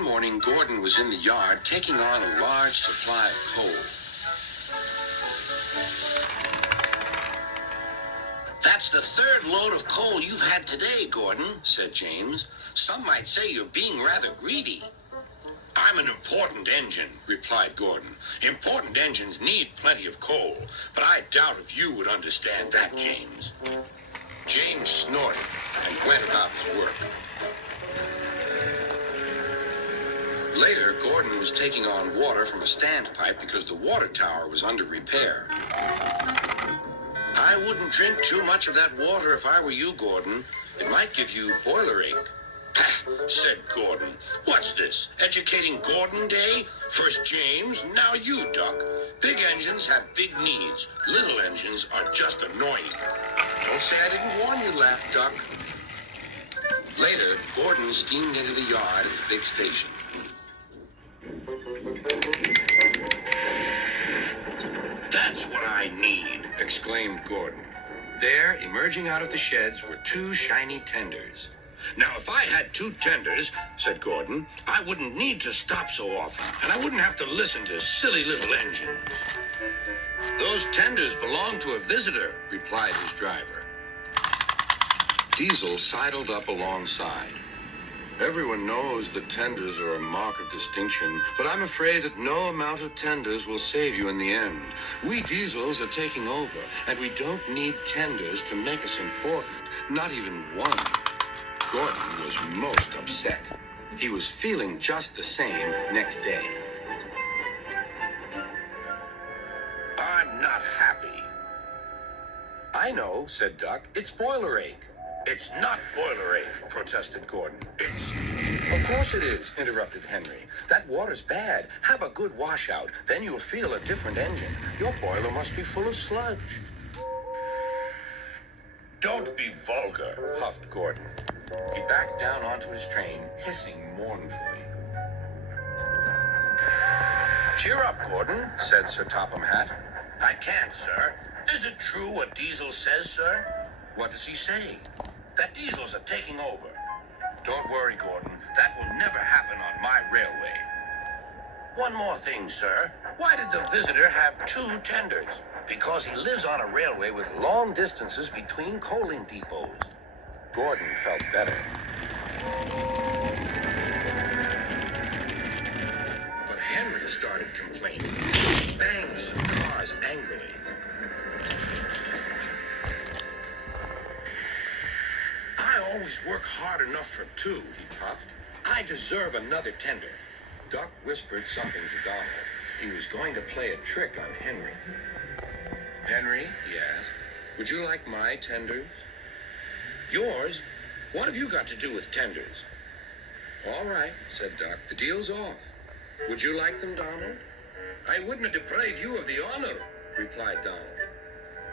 One morning, Gordon was in the yard taking on a large supply of coal. "That's the third load of coal you've had today, Gordon," said James. "Some might say you're being rather greedy." "I'm an important engine," replied Gordon. "Important engines need plenty of coal, but I doubt if you would understand that, James." James snorted and went about his work. Later, Gordon was taking on water from a standpipe because the water tower was under repair. "I wouldn't drink too much of that water if I were you, Gordon. It might give you boiler ache." "Pah," said Gordon. "What's this, educating Gordon Day? First James, now you, Duck. Big engines have big needs. Little engines are just annoying." "Don't say I didn't warn you," laughed Duck. Later, Gordon steamed into the yard at the big station. "That's what I need," exclaimed Gordon. There, emerging out of the sheds, were two shiny tenders. "Now, if I had two tenders," said Gordon, "I wouldn't need to stop so often, and I wouldn't have to listen to silly little engines." "Those tenders belong to a visitor," replied his driver. Diesel sidled up alongside. "Everyone knows that tenders are a mark of distinction, but I'm afraid that no amount of tenders will save you in the end. We Diesels are taking over, and we don't need tenders to make us important, not even one." Gordon was most upset. He was feeling just the same next day. "I'm not happy." "I know," said Duck. "It's boiler ache." "It's not boiler ache," protested Gordon. "Of course it is," interrupted Henry. "That water's bad. Have a good washout. Then you'll feel a different engine. Your boiler must be full of sludge." "Don't be vulgar," huffed Gordon. He backed down onto his train, hissing mournfully. "Cheer up, Gordon," said Sir Topham Hatt. "I can't, sir. Is it true what Diesel says, sir?" "What does he say?" "That Diesels are taking over." "Don't worry, Gordon. That will never happen on my railway." "One more thing, sir. Why did the visitor have two tenders?" "Because he lives on a railway with long distances between coaling depots." Gordon felt better. But Henry started complaining. He banged some cars angrily. "I always work hard enough for two," he puffed. "I deserve another tender." Duck whispered something to Donald. He was going to play a trick on Henry. "Henry," he asked, "would you like my tenders?" "Yours? What have you got to do with tenders?" "All right," said Duck. "The deal's off. Would you like them, Donald?" "I wouldn't deprive you of the honor," replied Donald.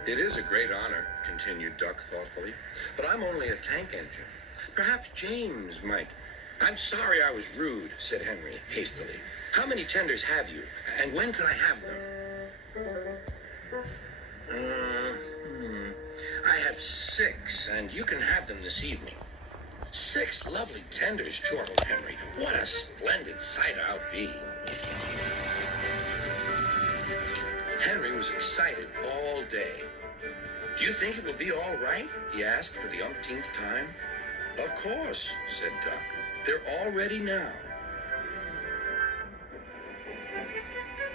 "It is a great honor," continued Duck thoughtfully, "but I'm only a tank engine. Perhaps James might—" "I'm sorry I was rude," said Henry hastily. "How many tenders have you, and when can I have them?" "I have 6, and you can have them this evening." 6 lovely tenders, chortled Henry. "What a splendid sight I'll be." Henry was excited all day. "Do you think it will be all right?" he asked for the umpteenth time. "Of course," said Duck. "They're all ready now."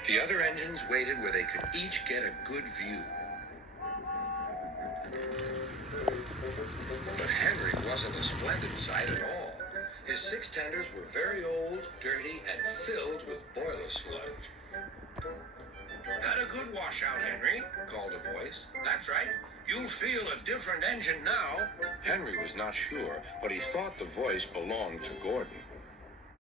The other engines waited where they could each get a good view. But Henry wasn't a splendid sight at all. His 6 tenders were very old, dirty, and filled with boiler sludge. "Had a good washout, Henry," called a voice. "That's right. You'll feel a different engine now." Henry was not sure, but he thought the voice belonged to Gordon.